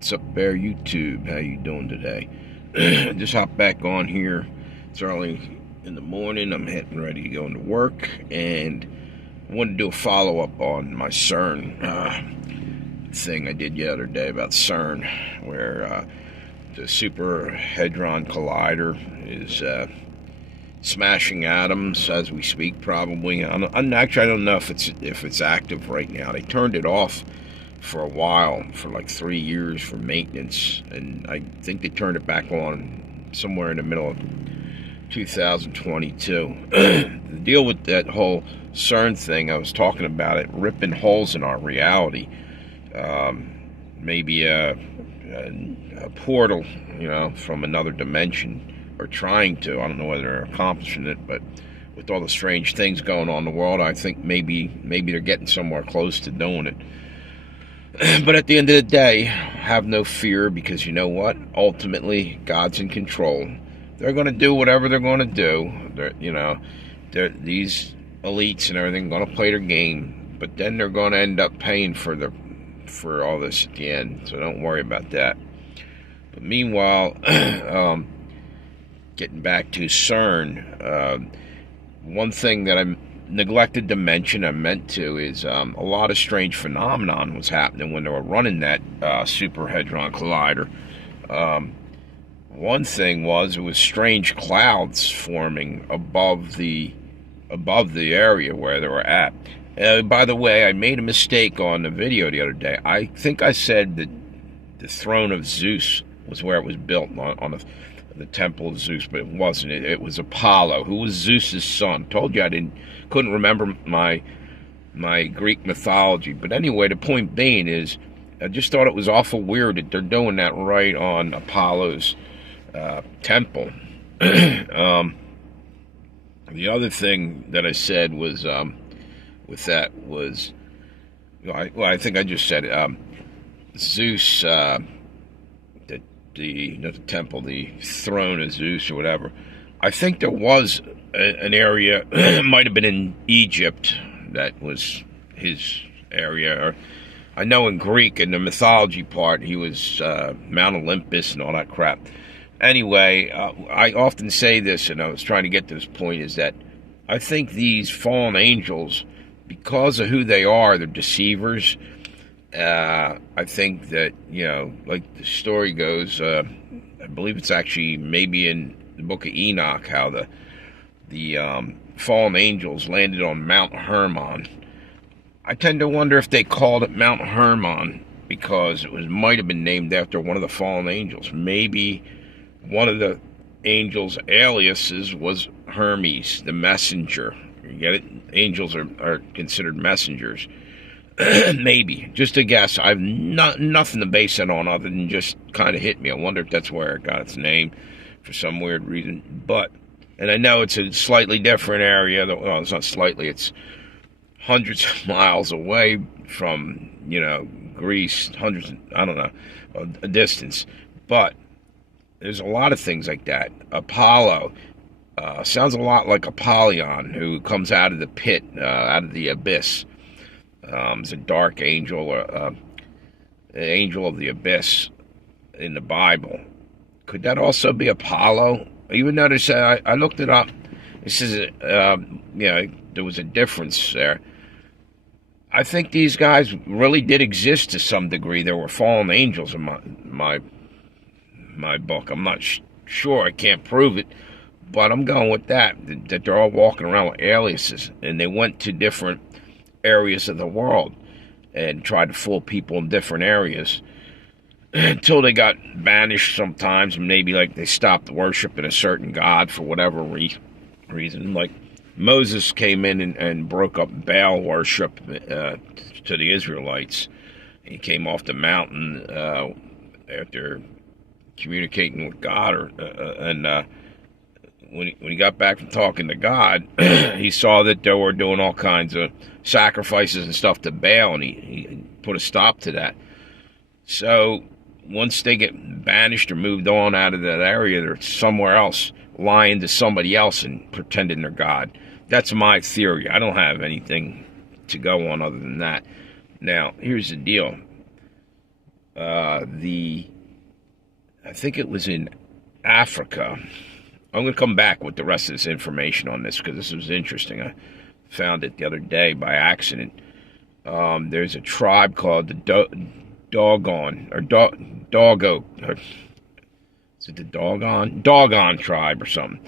What's up there, YouTube? How you doing today? Just hop back on here. It's early in the morning. I'm getting ready to go into work, and I wanted to do a follow-up on my CERN thing I did the other day about CERN, where the Super Hadron Collider is smashing atoms as we speak. Probably. Actually, I don't know if it's active right now. They turned it off for a while, for like 3 years for maintenance, and I think they turned it back on somewhere in the middle of 2022. The deal with that whole CERN thing, I was talking about it ripping holes in our reality. Maybe a portal, from another dimension, or trying to. I don't know whether they're accomplishing it, but with all the strange things going on in the world, I think maybe they're getting somewhere close to doing it. But at the end of the day, have no fear, because you know what? Ultimately, God's in control. They're going to do whatever they're going to do. These elites and everything are going to play their game, but then they're going to end up paying for all this at the end. So don't worry about that. But meanwhile, getting back to CERN, one thing that I'm neglected to mention, I meant to, is a lot of strange phenomenon was happening when they were running that Super Hadron Collider. One thing was, it was strange clouds forming above the area where they were at. By the way, I made a mistake on the video the other day. I think I said that the throne of Zeus was where it was built, on the temple of Zeus, but it wasn't. It was Apollo, who was Zeus's son. Told you I couldn't remember my Greek mythology. But anyway, the point being is, I just thought it was awful weird that they're doing that right on Apollo's temple. The other thing that I said was, with that was, I think I just said it. Zeus, the temple, the throne of Zeus or whatever. I think there was an area, might have been in Egypt, that was his area. Or I know in Greek, in the mythology part, he was Mount Olympus and all that crap. Anyway, I often say this, and I was trying to get to this point, is that I think these fallen angels, because of who they are, they're deceivers. I think that, like the story goes, I believe it's actually maybe in the book of Enoch, how the fallen angels landed on Mount Hermon. I tend to wonder if they called it Mount Hermon because might have been named after one of the fallen angels. Maybe one of the angels' aliases was Hermes, the messenger. You get it? Angels are considered messengers. Maybe. Just a guess. I've nothing to base that on other than just kind of hit me. I wonder if that's where it got its name for some weird reason. And I know it's a slightly different area. Well, it's not slightly. It's hundreds of miles away from, Greece. I don't know, a distance. But there's a lot of things like that. Apollo sounds a lot like Apollyon, who comes out of the pit, out of the abyss. It's a dark angel, or an angel of the abyss in the Bible. Could that also be Apollo? Even though they said, I looked it up, it says, there was a difference there. I think these guys really did exist to some degree. There were fallen angels in my book. I'm not sure. I can't prove it, but I'm going with that they're all walking around with aliases, and they went to different areas of the world and tried to fool people in different areas until they got banished sometimes. Maybe like they stopped worshiping a certain god for whatever reason. Like Moses came in and broke up Vail worship to the Israelites. He came off the mountain after communicating with God, when he got back from talking to God, he saw that they were doing all kinds of sacrifices and stuff to Baal, and he put a stop to that. So once they get banished or moved on out of that area, they're somewhere else, lying to somebody else and pretending they're God. That's my theory. I don't have anything to go on other than that. Now, here's the deal. I think it was in Africa. I'm going to come back with the rest of this information on this because this was interesting. I found it the other day by accident. There's a tribe called the Dogon or Doggo. Is it the Dogon tribe or something?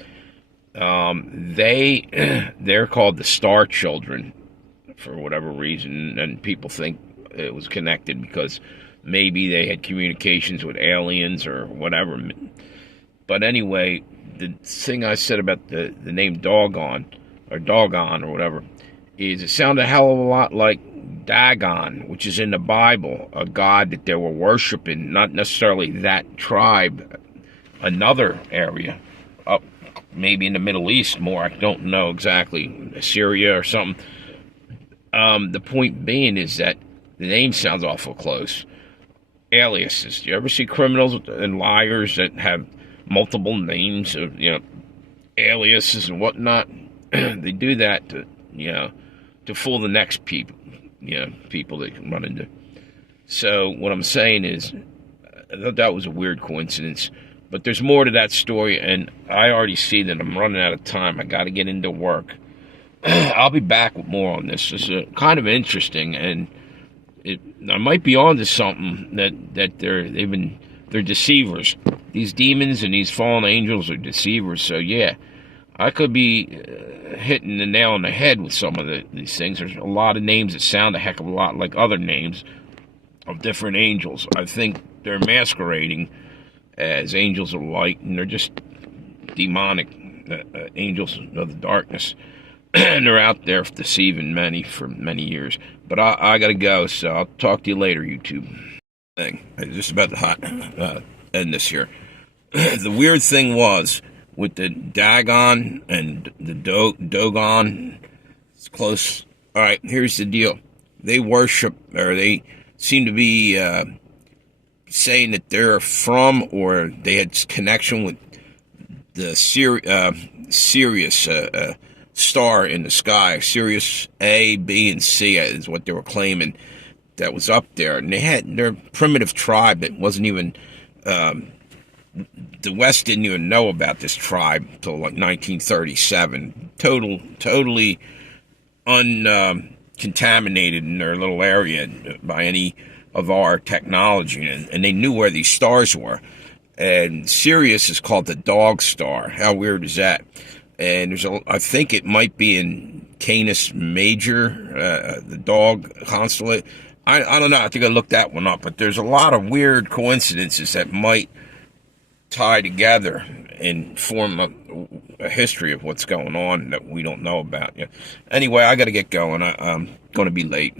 They're called the Star Children for whatever reason, and people think it was connected because maybe they had communications with aliens or whatever. But anyway, the thing I said about the name Dogon or whatever is it sounded a hell of a lot like Dagon, which is in the Bible, a god that they were worshiping, not necessarily that tribe, another area up maybe in the Middle East more. I don't know exactly, Syria or something. The point being is that the name sounds awful close. Aliases. Do you ever see criminals and liars that have multiple names of, aliases and whatnot? They do that to, to fool the next people, people they can run into. So what I'm saying is, I thought that was a weird coincidence, but there's more to that story, and I already see that I'm running out of time. I got to get into work. I'll be back with more on this. It's kind of interesting, and I might be onto something that they're deceivers. These demons and these fallen angels are deceivers. So yeah, I could be hitting the nail on the head with some of these things. There's a lot of names that sound a heck of a lot like other names of different angels. I think they're masquerading as angels of light, and they're just demonic angels of the darkness. And they're out there deceiving many for many years. But I got to go, so I'll talk to you later, YouTube. I'm just about to end this here. The weird thing was, with the Dagon and the Dogon, it's close. All right, here's the deal. They worship, or they seem to be saying that they're from, or they had connection with the Sirius star in the sky. Sirius A, B, and C is what they were claiming that was up there. And they had their primitive tribe that wasn't even, the West didn't even know about this tribe until like 1937. Totally uncontaminated in their little area by any of our technology. And they knew where these stars were. And Sirius is called the dog star. How weird is that? And I think it might be in Canis Major, the dog constellation. I don't know. I think I looked that one up. But there's a lot of weird coincidences that might tie together and form a history of what's going on that we don't know about. Anyway, I got to get going. I'm going to be late.